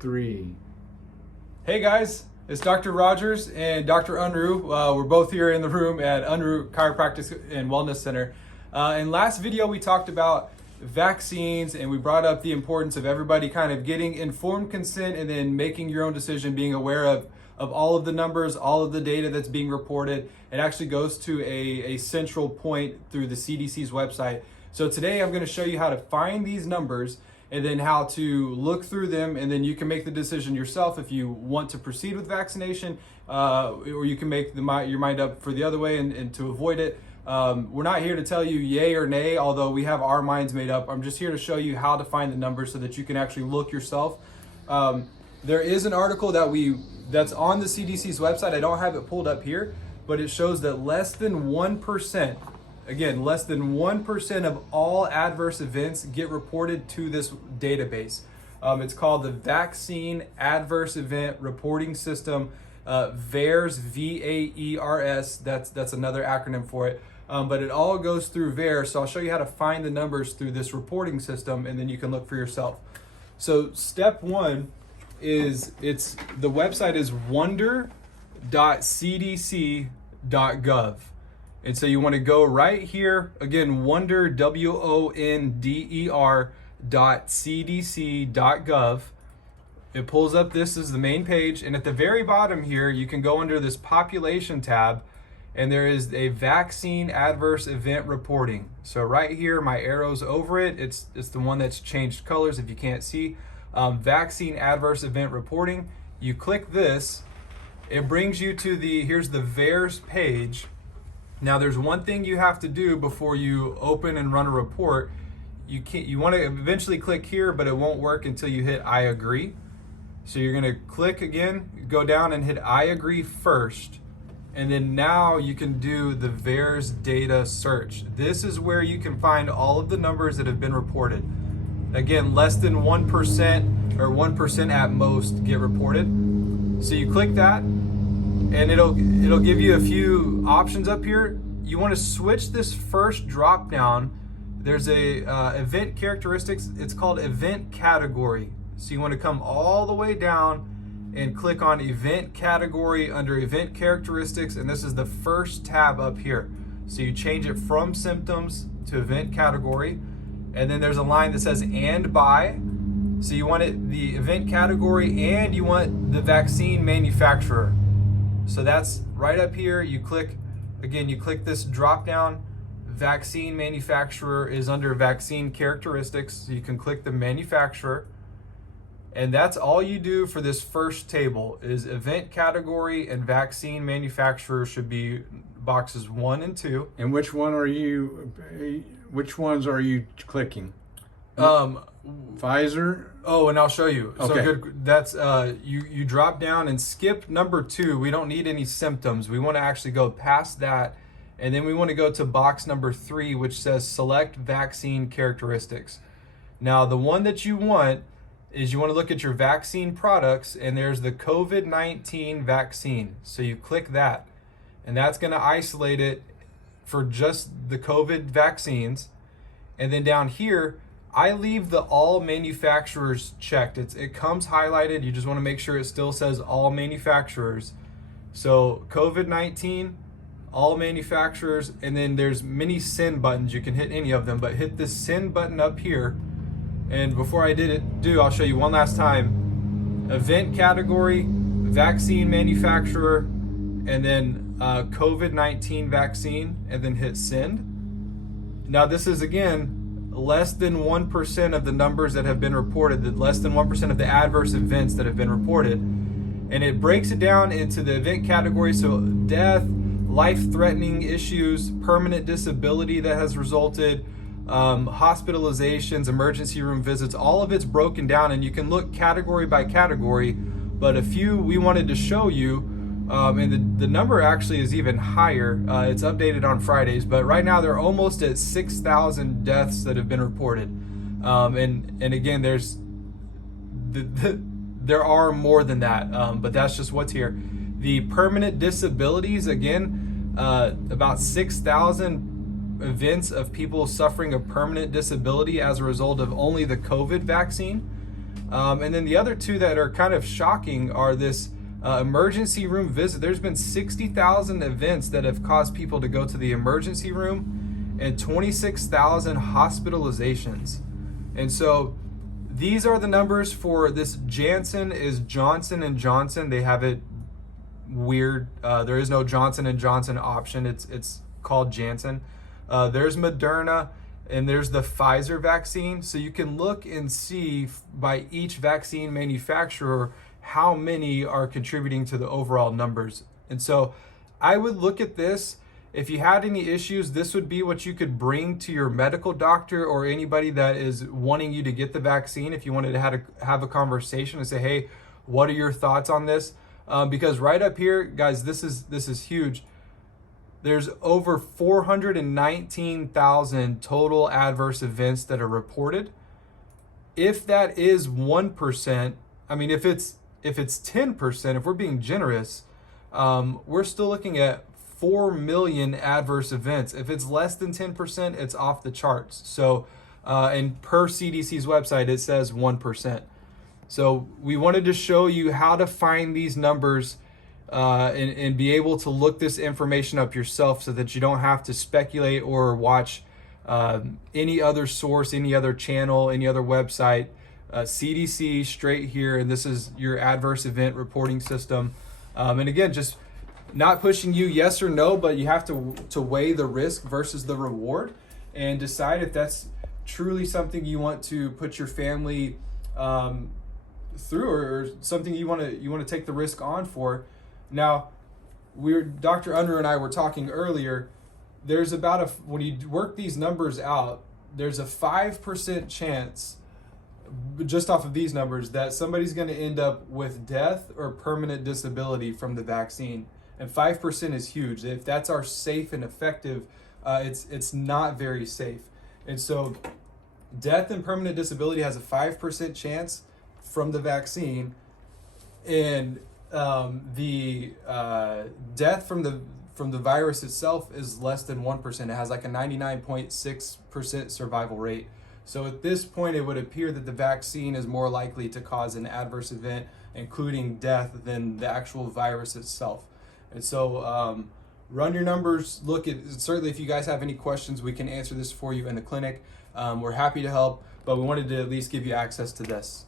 3. Hey guys, it's Dr. Rogers and Dr. Unruh. We're both here in the room at Unruh Chiropractic and Wellness Center. In last video we talked about vaccines and we brought up the importance of everybody kind of getting informed consent and then making your own decision, being aware of all of the numbers, all of the data that's being reported. It actually goes to a central point through the CDC's website. So today I'm going to show you how to find these numbers and then how to look through them, and then you can make the decision yourself if you want to proceed with vaccination, or you can make your mind up for the other way and to avoid it. We're not here to tell you yay or nay, although we have our minds made up. I'm just here to show you how to find the numbers so that you can actually look yourself. There is an article that's on the CDC's website. I don't have it pulled up here, but it shows that less than 1%, again, less than 1% of all adverse events get reported to this database. It's called the Vaccine Adverse Event Reporting System, VAERS, V-A-E-R-S. That's another acronym for it. But it all goes through VAERS. So I'll show you how to find the numbers through this reporting system, and then you can look for yourself. So step one is the website is wonder.cdc.gov. And so you want to go right here, again, wonder, WONDER.cdc.gov. It pulls up, this is the main page. And at the very bottom here, you can go under this population tab, and there is a vaccine adverse event reporting. So right here, my arrow's over it. It's the one that's changed colors if you can't see. Vaccine adverse event reporting. You click this, it brings you to here's the VAERS page. Now there's one thing you have to do before you open and run a report. You want to eventually click here, but it won't work until you hit I agree. So you're going to click again, go down and hit I agree first. And then now you can do the VAERS data search. This is where you can find all of the numbers that have been reported. Again, less than 1% or 1% at most get reported. So you click that, and it'll give you a few options up here. You want to switch this first drop down. There's a event characteristics. It's called event category. So you want to come all the way down and click on event category under event characteristics, and this is the first tab up here. So you change it from symptoms to event category, and then there's a line that says and by. So you want the event category and you want the vaccine manufacturer. So that's right up here. You click this drop down. Vaccine manufacturer is under vaccine characteristics. So you can click the manufacturer. And that's all you do for this first table is event category, and vaccine manufacturer should be boxes 1 and 2. And which ones are you clicking? Pfizer? Oh, and I'll show you. Okay. So good. That's you drop down and skip number 2. We don't need any symptoms. We want to actually go past that, and then we want to go to box number 3, which says select vaccine characteristics. Now, the one that you want is you want to look at your vaccine products, and there's the COVID-19 vaccine. So you click that, and that's going to isolate it for just the COVID vaccines. And then down here, I leave the all manufacturers checked. It comes highlighted. You just want to make sure it still says all manufacturers. So COVID-19, all manufacturers, and then there's many send buttons. You can hit any of them, but hit this send button up here. And before I I'll show you one last time. Event category, vaccine manufacturer, and then COVID-19 vaccine, and then hit send. Now this is, again, less than 1% of the numbers that have been reported, less than 1% of the adverse events that have been reported. And it breaks it down into the event category, so death, life-threatening issues, permanent disability that has resulted, hospitalizations, emergency room visits, all of it's broken down, and you can look category by category. But a few we wanted to show you, and the number actually is even higher. It's updated on Fridays, but right now they're almost at 6,000 deaths that have been reported. And again, there are more than that, but that's just what's here. The permanent disabilities, again, about 6,000 events of people suffering a permanent disability as a result of only the COVID vaccine. And then the other two that are kind of shocking are this emergency room visit. There's been 60,000 events that have caused people to go to the emergency room and 26,000 hospitalizations. And so these are the numbers for this. Janssen is Johnson & Johnson. They have it weird. There is no Johnson & Johnson option. It's called Janssen. There's Moderna, and there's the Pfizer vaccine. So you can look and see by each vaccine manufacturer how many are contributing to the overall numbers. And so I would look at this. If you had any issues, this would be what you could bring to your medical doctor or anybody that is wanting you to get the vaccine. If you wanted to have a conversation and say, hey, what are your thoughts on this? Because right up here, guys, this is huge. There's over 419,000 total adverse events that are reported. If that is 1%, I mean, if it's 10%, if we're being generous, we're still looking at 4 million adverse events. If it's less than 10%, it's off the charts. So, and per CDC's website, it says 1%. So we wanted to show you how to find these numbers and be able to look this information up yourself so that you don't have to speculate or watch any other source, any other channel, any other website. CDC straight here, and this is your adverse event reporting system. And again, just not pushing you yes or no, but you have to weigh the risk versus the reward and decide if that's truly something you want to put your family through, or something you want to take the risk on for. Now, Dr. Unruh and I were talking earlier. There's about when you work these numbers out, there's a 5% chance, just off of these numbers, that somebody's going to end up with death or permanent disability from the vaccine. And 5% is huge. If that's our safe and effective, it's not very safe. And so death and permanent disability has a 5% chance from the vaccine, and the death from the virus itself is less than 1%. It has like a 99.6% survival rate. So at this point, it would appear that the vaccine is more likely to cause an adverse event, including death, than the actual virus itself. And so run your numbers. Look at, certainly if you guys have any questions, we can answer this for you in the clinic. We're happy to help, but we wanted to at least give you access to this.